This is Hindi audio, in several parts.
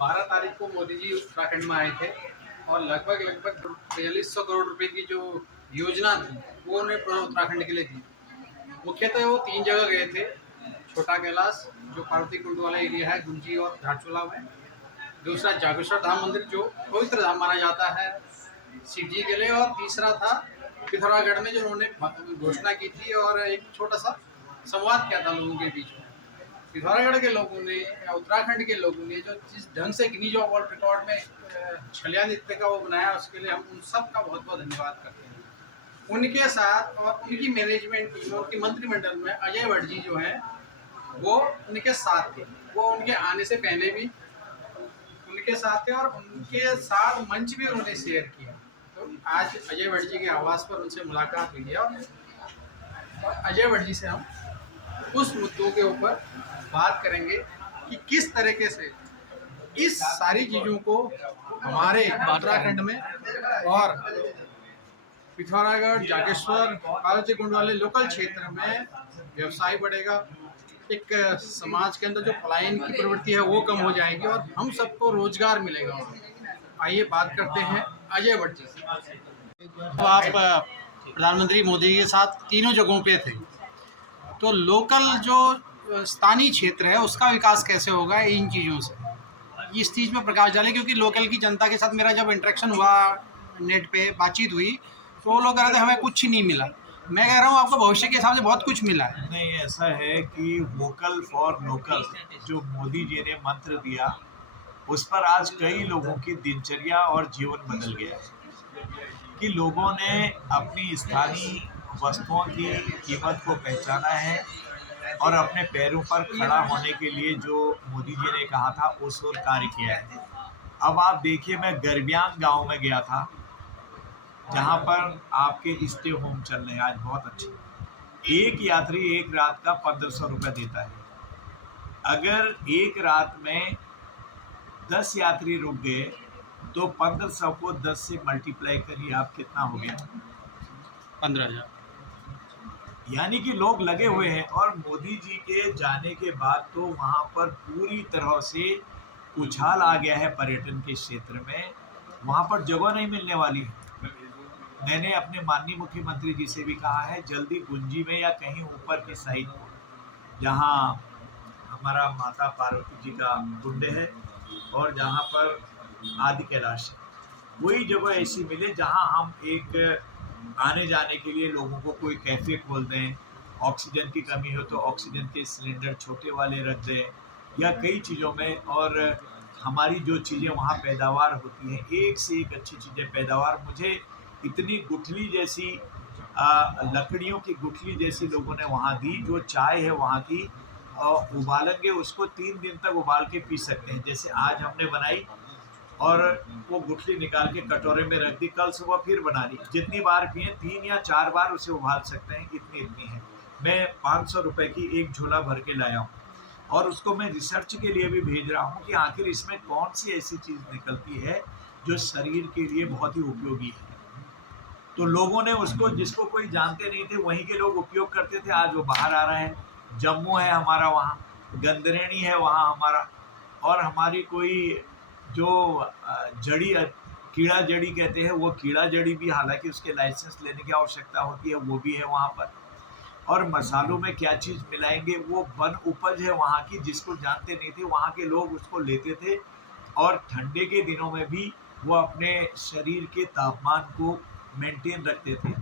12 तारीख को मोदी जी उत्तराखंड में आए थे और लगभग 4300 करोड़ रुपए की जो योजना थी वो उन्हें पूरा उत्तराखंड के लिए थी। मुख्यतः वो 3 जगह गए थे। छोटा कैलाश जो पार्वती कुंड वाला एरिया है, गुंजी और धारचूला में। दूसरा जागेश्वर धाम मंदिर जो पवित्र धाम माना जाता है शिव जी के लिए। और तीसरा था पिथौरागढ़ में जो उन्होंने घोषणा की थी और एक छोटा सा संवाद किया था लोगों के बीच में। पिथौरागढ़ के लोगों ने या उत्तराखंड के लोगों ने जो जिस ढंग से गिनीज ऑफ वर्ल्ड रिकॉर्ड में छलिया नृत्य का वो बनाया, उसके लिए हम उन सब का बहुत बहुत धन्यवाद करते हैं। उनके साथ और उनकी मैनेजमेंट टीम और उनकी मंत्रिमंडल में अजय भट्ट जी जो हैं वो उनके साथ थे। वो उनके आने से पहले भी उनके साथ थे और उनके साथ मंच भी उन्होंने शेयर किया। तो आज अजय भट्ट जी के आवास पर उनसे मुलाकात हुई है और अजय भट्ट जी से हम उस मुद्दों के ऊपर बात करेंगे कि किस तरीके से इस सारी चीज़ों को हमारे उत्तराखंड में और पिथौरागढ़, जागेश्वर, पार्वती कुंड वाले लोकल क्षेत्र में व्यवसाय बढ़ेगा, एक समाज के अंदर जो पलायन की प्रवृत्ति है वो कम हो जाएगी और हम सबको रोजगार मिलेगा। आइए बात करते हैं अजय भट्ट जी से। तो आप प्रधानमंत्री मोदी के साथ तीनों जगहों पे थे, तो लोकल जो स्थानीय क्षेत्र है उसका विकास कैसे होगा इन चीज़ों से, इस चीज़ में प्रकाश डालें। क्योंकि लोकल की जनता के साथ मेरा जब इंटरेक्शन हुआ, नेट पे बातचीत हुई, तो वो लोग कह रहे थे हमें कुछ नहीं मिला। मैं कह रहा हूँ आपको भविष्य के हिसाब से बहुत कुछ मिला है। नहीं, ऐसा है कि वोकल फॉर लोकल जो मोदी जी ने मंत्र दिया, उस पर आज कई लोगों की दिनचर्या और जीवन बदल गया है कि लोगों ने अपनी स्थानीय वस्तुओं की कीमत को पहचाना है और अपने पैरों पर खड़ा होने के लिए जो मोदी जी ने कहा था उस ओर कार्य किया है। अब आप देखिए, मैं गरब्यान गांव में गया था जहां पर आपके स्टे होम चल रहे हैं आज बहुत अच्छे। एक यात्री एक रात का 1500 रुपये देता है। अगर एक रात में 10 यात्री रुक गए तो 1500 को 10 से मल्टीप्लाई करिए, आप कितना हो गया? 15,000। यानी कि लोग लगे हुए हैं। और मोदी जी के जाने के बाद तो वहाँ पर पूरी तरह से उछाल आ गया है पर्यटन के क्षेत्र में। वहाँ पर जगह नहीं मिलने वाली है। मैंने अपने माननीय मुख्यमंत्री जी से भी कहा है, जल्दी गुंजी में या कहीं ऊपर की साइड को जहाँ हमारा माता पार्वती जी का कुंड है और जहाँ पर आदि कैलाश है, वही जगह ऐसी मिले जहाँ हम एक आने जाने के लिए लोगों को कोई कैफ़े खोल दें, ऑक्सीजन की कमी हो तो ऑक्सीजन के सिलेंडर छोटे वाले रख दें, या कई चीज़ों में। और हमारी जो चीज़ें वहाँ पैदावार होती हैं, एक से एक अच्छी चीज़ें पैदावार। मुझे इतनी गुठली जैसी लकड़ियों की गुठली जैसी लोगों ने वहाँ दी। जो चाय है वहाँ की, उबालेंगे उसको 3 दिन तक उबाल के पी सकते हैं। जैसे आज हमने बनाई और वो गुठली निकाल के कटोरे में रख दी, कल सुबह फिर बना ली। जितनी बार पिए 3 या 4 बार उसे उबाल सकते हैं, इतनी है। मैं 500 रुपये की एक झोला भर के लाया हूँ और उसको मैं रिसर्च के लिए भी भेज रहा हूँ कि आखिर इसमें कौन सी ऐसी चीज़ निकलती है जो शरीर के लिए बहुत ही उपयोगी है। तो लोगों ने उसको, जिसको कोई जानते नहीं थे वहीं के लोग उपयोग करते थे, आज वो बाहर आ रहे हैं। जम्मू है हमारा, वहाँ गंदरेणी है वहाँ हमारा, और हमारी कोई जो जड़ी कीड़ा जड़ी कहते हैं, वो कीड़ा जड़ी भी, हालांकि उसके लाइसेंस लेने की आवश्यकता होती है, वो भी है वहाँ पर। और मसालों में क्या चीज़ मिलाएंगे, वो वन उपज है वहाँ की, जिसको जानते नहीं थे वहाँ के लोग उसको लेते थे। और ठंडे के दिनों में भी वो अपने शरीर के तापमान को मेंटेन रखते थे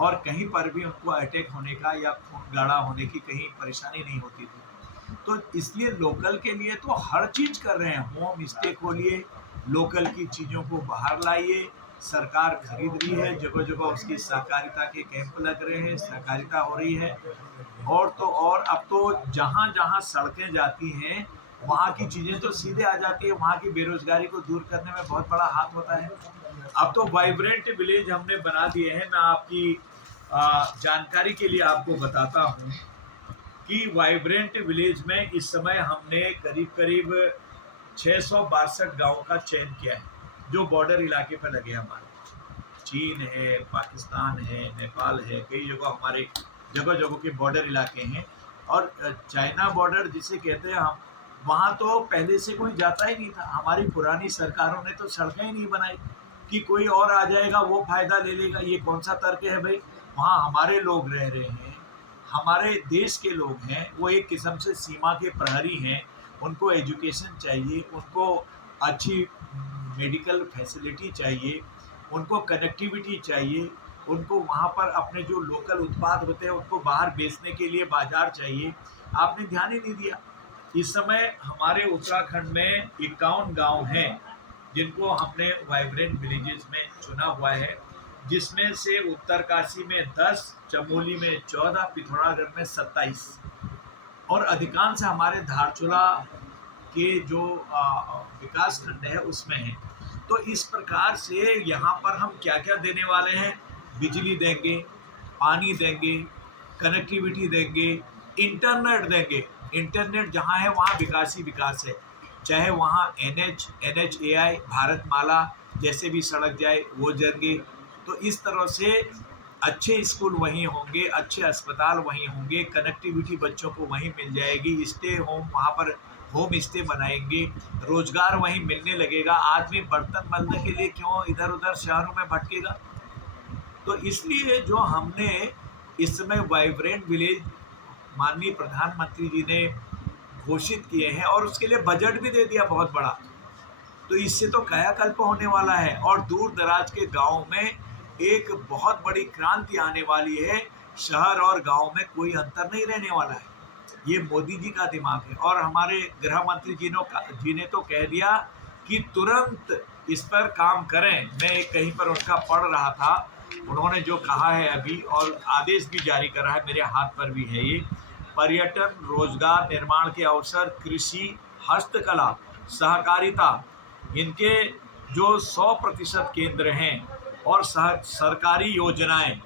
और कहीं पर भी उनको अटैक होने का या खून गाढ़ा होने की कहीं परेशानी नहीं होती थी। तो इसलिए लोकल के लिए तो हर चीज़ कर रहे हैं। होम स्टे खोलिए, लोकल की चीज़ों को बाहर लाइए। सरकार खरीद रही है, जगह जगह उसकी सहकारिता के कैंप लग रहे हैं, सहकारिता हो रही है। और तो और अब तो जहाँ जहाँ सड़कें जाती हैं वहाँ की चीज़ें तो सीधे आ जाती है। वहाँ की बेरोजगारी को दूर करने में बहुत बड़ा हाथ होता है। अब तो वाइब्रेंट विलेज हमने बना दिए हैं। मैं आपकी जानकारी के लिए आपको बताता हूँ कि वाइब्रेंट विलेज में इस समय हमने करीब करीब 662 गाँव का चयन किया है, जो बॉर्डर इलाके पर लगे हमारे। चीन है, पाकिस्तान है, नेपाल है, कई जगह हमारे जगह जगह के बॉर्डर इलाके हैं। और चाइना बॉर्डर जिसे कहते हैं हम, वहाँ तो पहले से कोई जाता ही नहीं था। हमारी पुरानी सरकारों ने तो सड़कें ही नहीं बनाई कि कोई और आ जाएगा वो फायदा ले लेगा। ये कौन सा तर्क है भाई? वहाँ हमारे लोग रह रहे हैं, हमारे देश के लोग हैं, वो एक किस्म से सीमा के प्रहरी हैं। उनको एजुकेशन चाहिए, उनको अच्छी मेडिकल फैसिलिटी चाहिए, उनको कनेक्टिविटी चाहिए, उनको वहाँ पर अपने जो लोकल उत्पाद होते हैं उनको बाहर बेचने के लिए बाजार चाहिए। आपने ध्यान ही नहीं दिया। इस समय हमारे उत्तराखंड में 51 गांव हैं जिनको हमने वाइब्रेंट विलेजेस में चुना हुआ है, जिसमें से उत्तरकाशी में 10, चमोली में 14, पिथौरागढ़ में 27 और अधिकांश हमारे धारचूला के जो विकास खंड है उसमें है। तो इस प्रकार से यहाँ पर हम क्या क्या देने वाले हैं? बिजली देंगे, पानी देंगे, कनेक्टिविटी देंगे, इंटरनेट देंगे। इंटरनेट जहाँ है वहाँ विकास ही विकास है। चाहे वहाँ NHAI भारतमाला जैसे भी सड़क जाए वो देंगे। तो इस तरह से अच्छे स्कूल वहीं होंगे, अच्छे अस्पताल वहीं होंगे, कनेक्टिविटी बच्चों को वहीं मिल जाएगी, स्टे होम वहाँ पर होम स्टे बनाएंगे, रोजगार वहीं मिलने लगेगा। आदमी बर्तन मलने के लिए क्यों इधर उधर शहरों में भटकेगा? तो इसलिए जो हमने इस समय वाइब्रेंट विलेज माननीय प्रधानमंत्री जी ने घोषित किए हैं और उसके लिए बजट भी दे दिया बहुत बड़ा। तो इससे तो कायाकल्प होने वाला है और दूर दराज के गांव में एक बहुत बड़ी क्रांति आने वाली है। शहर और गांव में कोई अंतर नहीं रहने वाला है। ये मोदी जी का दिमाग है। और हमारे गृह मंत्री जी ने तो कह दिया कि तुरंत इस पर काम करें। मैं एक कहीं पर उनका पढ़ रहा था, उन्होंने जो कहा है अभी और आदेश भी जारी करा है, मेरे हाथ पर भी है ये। पर्यटन, रोजगार निर्माण के अवसर, कृषि, हस्तकला, सहकारिता, इनके जो 100% केंद्र हैं और सरकारी योजनाएं,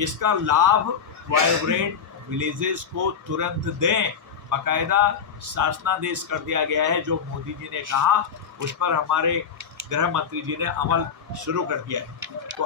इसका लाभ वाइब्रेंट विलेजेस को तुरंत दें। बाकायदा शासनादेश कर दिया गया है। जो मोदी जी ने कहा उस पर हमारे गृह मंत्री जी ने अमल शुरू कर दिया है। तो